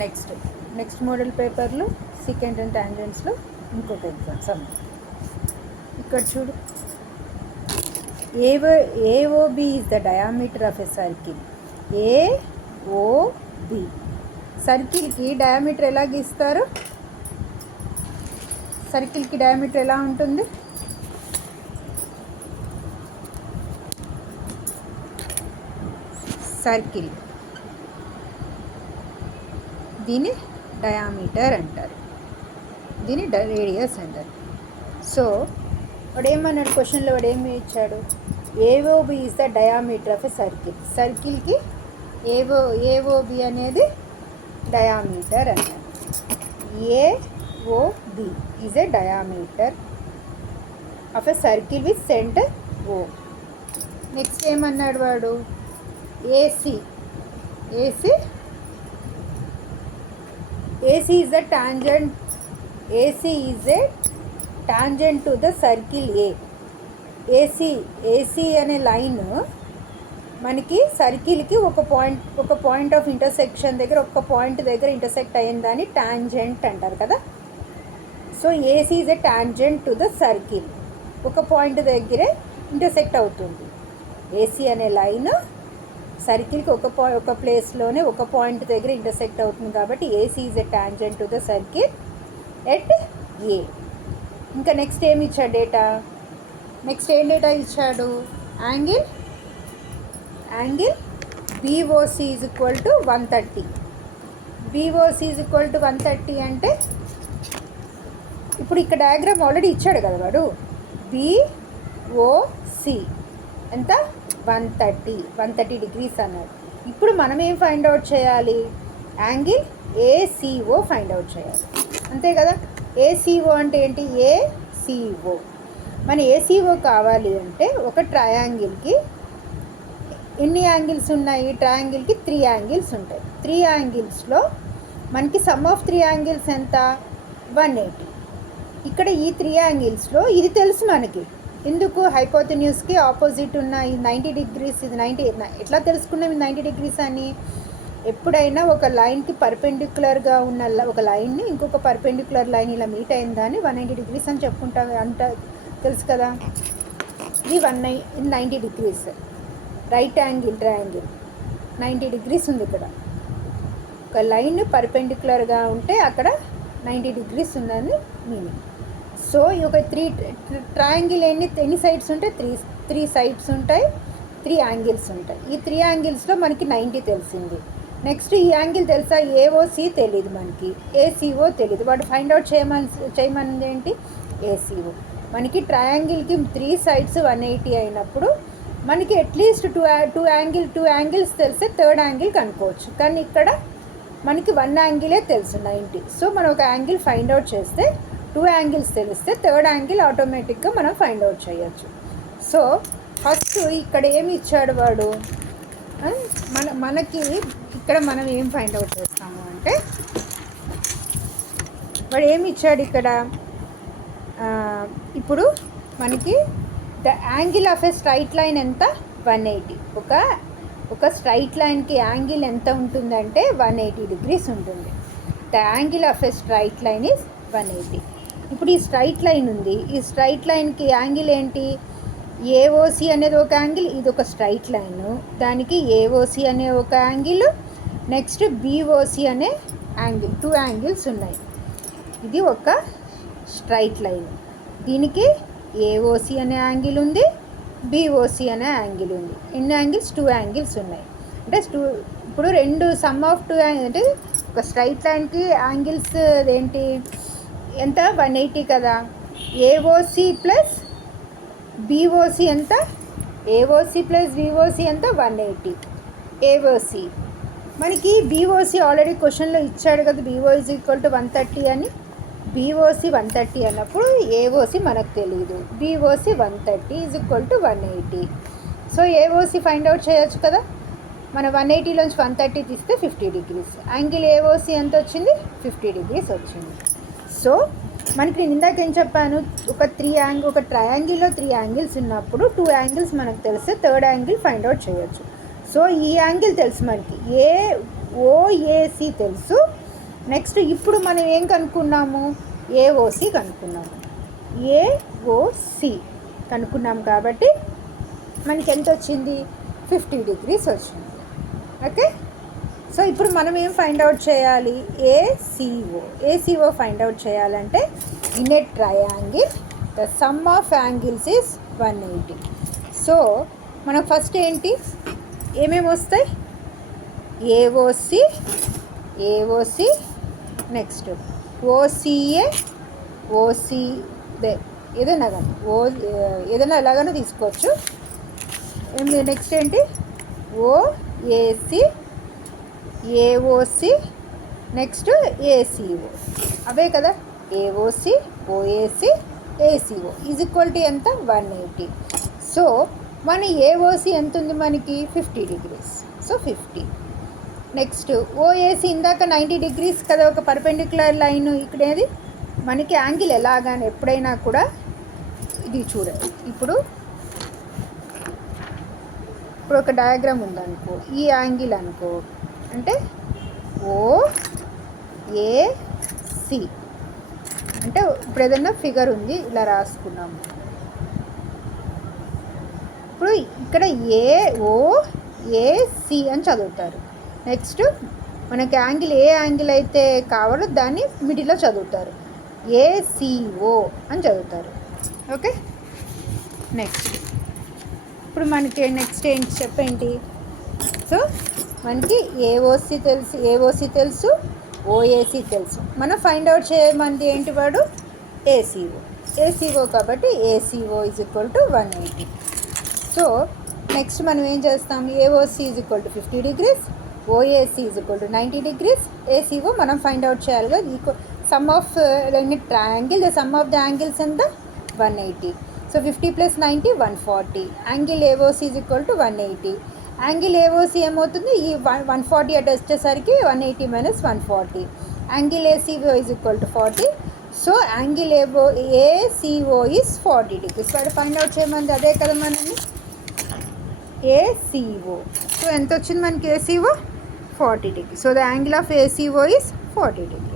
Next model పేపర్లో second and టాంజెంట్స్లో ఇంకొక ఎగ్జామ్ ఇక్కడ చూడు. AOB is the diameter of a circle. AOB సర్కిల్కి డయామీటర్ ఎలా గీస్తారు? సర్కిల్కి డయామీటర్ ఎలా ఉంటుంది? సర్కిల్ దీన్ని డయామీటర్ అంటారు, దీన్ని రేడియస్ అంటారు. సో వాడు ఏమన్నాడు క్వశ్చన్లో, వాడు ఏమి ఇచ్చాడు? AOB is the diameter of a circle. సర్కిల్కి ఏఓబి అనేది డయామీటర్ అన్నాడు. AOB is a diameter of a circle with centre O. Next ఏమన్నాడు వాడు? AC is a tangent. AC is a tangent to the circle A. AC అనే line మనకి సర్కిల్కి ఒక point of intersection దగ్గర, ఒక పాయింట్ దగ్గర ఇంటర్సెక్ట్ అయ్యిందని టాంజెంట్ అంటారు కదా. So AC is a tangent to the circle, ఒక పాయింట్ దగ్గరే ఇంటర్సెక్ట్ అవుతుంది. ఏసీ అనే లైన్ సర్కిల్కి ఒక ప్లేస్లోనే ఒక పాయింట్ దగ్గర ఇంటర్సెక్ట్ అవుతుంది కాబట్టి AC is a tangent to the circle at a. ఇంకా నెక్స్ట్ ఏమి ఇచ్చాడు డేటా? నెక్స్ట్ ఏం డేటా ఇచ్చాడు? Angle BOC is equal to 130. BOC is equal to 130 అంటే ఇప్పుడు ఇక్కడ డయాగ్రామ్ ఆల్రెడీ ఇచ్చాడు కదా వాడు. బీఓసి ఎంత? 130 డిగ్రీస్ అన్నాడు. ఇప్పుడు మనం ఏం ఫైండ్ అవుట్ చేయాలి? యాంగిల్ ఏసీఓ ఫైండ్ అవుట్ చేయాలి, అంతే కదా. ఏసీఓ అంటే ఏంటి? ఏసీఓ మన ఏసీఓ కావాలి అంటే ఒక ట్రయాంగిల్కి ఎన్ని యాంగిల్స్ ఉన్నాయి? ట్రయాంగిల్కి 3 యాంగిల్స్ ఉంటాయి. 3 యాంగిల్స్లో మనకి సమ్ ఆఫ్ 3 యాంగిల్స్ ఎంత? 180. ఇక్కడ ఈ 3 యాంగిల్స్లో ఇది తెలుసు మనకి. ఎందుకు? హైపోటెన్యూస్కి ఆపోజిట్ ఉన్న ఈ 90 డిగ్రీస్, ఇది 90. ఎట్లా తెలుసుకున్నాం ఇది 90 డిగ్రీస్ అని? ఎప్పుడైనా ఒక లైన్కి పర్పెండిక్యులర్గా ఉన్న ఒక లైన్ని ఇంకొక పర్పెండిక్యులర్ లైన్ ఇలా మీట్ అయిందని 190 డిగ్రీస్ అని చెప్పుకుంటాం తెలుసు కదా. ఇది 90 degrees. Right angle triangle 90 degrees ఉంది. ఇక్కడ ఒక లైన్ పర్పెండిక్యులర్గా ఉంటే అక్కడ 90 డిగ్రీస్ ఉందని మీనింగ్. సో ఈ ఒక 3 ట్రయాంగిల్ ఎన్ని సైడ్స్ ఉంటాయి? 3 సైడ్స్ ఉంటాయి, 3 యాంగిల్స్ ఉంటాయి. ఈ 3 యాంగిల్స్లో మనకి 90 తెలిసింది. నెక్స్ట్ ఈ యాంగిల్ తెలుసా? ఏఓసి తెలియదు మనకి, ఏసీఓ తెలియదు. వాడు ఫైండ్ అవుట్ చేయమని ఏంటి? ఏసీఓ. మనకి ట్రయాంగిల్కి 3 సైడ్స్ 180 అయినప్పుడు మనకి అట్లీస్ట్ టూ యాంగిల్స్ తెలిస్తే థర్డ్ యాంగిల్ కనుక్కోవచ్చు. కానీ ఇక్కడ మనకి 1 యాంగిలే తెలుసు 90. సో మనం ఒక యాంగిల్ ఫైండ్ అవుట్ చేస్తే 2 యాంగిల్స్ తెలిస్తే థర్డ్ యాంగిల్ ఆటోమేటిక్గా మనం ఫైండ్ అవుట్ చేయొచ్చు. సో ఫస్ట్ ఇక్కడ ఏమి ఇచ్చాడు వాడు? మనకి ఇక్కడ మనం ఏం ఫైండ్ అవుట్ చేస్తాము అంటే వాడు ఏమి ఇచ్చాడు ఇక్కడ? ఇప్పుడు మనకి the angle of a straight line ఎంత? 180. ఒక స్ట్రైట్ లైన్కి యాంగిల్ ఎంత ఉంటుందంటే 180 డిగ్రీస్ ఉంటుంది. The angle of a straight line is 180. ఇప్పుడు ఈ స్ట్రైట్ లైన్ ఉంది, ఈ స్ట్రైట్ లైన్కి యాంగిల్ ఏంటి? ఏఓసి అనేది ఒక యాంగిల్, ఇది ఒక స్ట్రైట్ లైను, దానికి ఏఓసి అనే ఒక యాంగిల్, నెక్స్ట్ బీఓసి అనే యాంగిల్, 2 యాంగిల్స్ ఉన్నాయి. ఇది ఒక స్ట్రైట్ లైన్, దీనికి ఏఓసి అనే యాంగిల్ ఉంది, బీఓసి అనే యాంగిల్ ఉంది. ఎన్ని యాంగిల్స్? 2 యాంగిల్స్ ఉన్నాయి. అంటే ఇప్పుడు సమ్ ఆఫ్ 2 అంటే ఒక స్ట్రైట్ లైన్కి యాంగిల్స్ ఏంటి ఎంత? 180 కదా. ఏఓసి ప్లస్ బీఓసి ఎంత? ఏఓసి ప్లస్ బీఓసి ఎంత? 180. ఏఓసి మనకి బీఓసి ఆల్రెడీ క్వశ్చన్లో ఇచ్చాడు కదా, బీఓ ఈజ్ ఈక్వల్ టు 130 అని. బీఓసి 130 అన్నప్పుడు ఏఓసి మనకు తెలియదు. BOC 130 is equal to 180. So AOC find out చేయొచ్చు కదా. మన 180లోంచి 130 తీస్తే 50 డిగ్రీస్. యాంగిల్ ఏఓసి ఎంత వచ్చింది? 50 డిగ్రీస్ వచ్చింది. సో మనకి నేను ఇందాక ఏం చెప్పాను? ఒక ట్రయాంగిల్లో 3 యాంగిల్స్ ఉన్నప్పుడు 2 యాంగిల్స్ మనకు తెలిస్తే థర్డ్ యాంగిల్ ఫైండ్ అవుట్ చేయొచ్చు. సో ఈ యాంగిల్ తెలుసు మనకి, ఓఏసి తెలుసు, నెక్స్ట్ ఇప్పుడు మనం ఏం కనుక్కున్నాము, ఏఓసి కనుక్కున్నాము. ఏఓసి కనుక్కున్నాం కాబట్టి మనకి ఎంత వచ్చింది, 50 degrees వచ్చింది. ఓకే, సో ఇప్పుడు మనం ఏం ఫైండ్ అవుట్ చేయాలి, ఏసీఓ ఫైండ్ అవుట్ చేయాలంటే in a triangle the sum of angles is 180. So మనకు ఫస్ట్ ఏంటి, ఏమేమి వస్తాయి, ఏఓసి నెక్స్ట్ ఓసీ ఏదైనా కానీ ఏదైనా ఎలాగైనా తీసుకోవచ్చు. నెక్స్ట్ ఏంటి, ఏఓసి నెక్స్ట్ ఏసీఓ, అవే కదా, ఏఓసి ఓఏసి ఏసీఓ ఈజ్ ఈక్వల్ టు ఎంత, 180. సో మన ఏఓసి ఎంత ఉంది మనకి, 50 degrees. సో 50. నెక్స్ట్ ఓఏసి ఇందాక 90 degrees కదా, ఒక పర్పెండిక్యులర్ లైన్. ఇక్కడేది మనకి యాంగిల్ ఎలాగానే ఎప్పుడైనా కూడా ఇది చూడండి. ఇప్పుడు ఒక డయాగ్రామ్ ఉందనుకో, ఈ యాంగిల్ అనుకో, అంటే ఓఏసి అంటే ఇప్పుడు ఏదన్నా ఫిగర్ ఉంది ఇలా రాసుకున్నాము. ఇప్పుడు ఇక్కడ ఏఓఏసి అని చదువుతారు. నెక్స్ట్ మనకి యాంగిల్ ఏ యాంగిల్ అయితే కావాలో దాన్ని మిడిల్లో చదువుతారు, ఏసీఓ అని చదువుతారు. ఓకే, నెక్స్ట్ ఇప్పుడు మనకి నెక్స్ట్ ఏంటి చెప్పేంటి, సో మనకి ఏఓసి తెలుసు, ఓఏసి తెలుసు. మనం ఫైండ్ అవుట్ చేయమంది ఏంటి, వాడు ఏసీఓ కాబట్టి ACO is equal to 180. So next మనం ఏం చేస్తాం, AOC is equal to 50 degrees, OAC is equal to 90 degrees, ACO మనం ఫైండ్ అవుట్ చేయాలి కదా, equal sum of triangle the sum of the angles ఎంత, 180. So 50 + 90 140. Angle AOC is equal to 180. Angle AOC ఏమవుతుంది, ఈ 140 అటు వచ్చేసరికి 180 - 140. Angle ACO is equal to 40. So angle ACO is 40 degrees. వాడు find out చేయమంది అదే కదా మనని, ఏసీఓ. సో ఎంత వచ్చింది మనకి, ACO 40 degrees. So the angle of ACO is 40 degrees.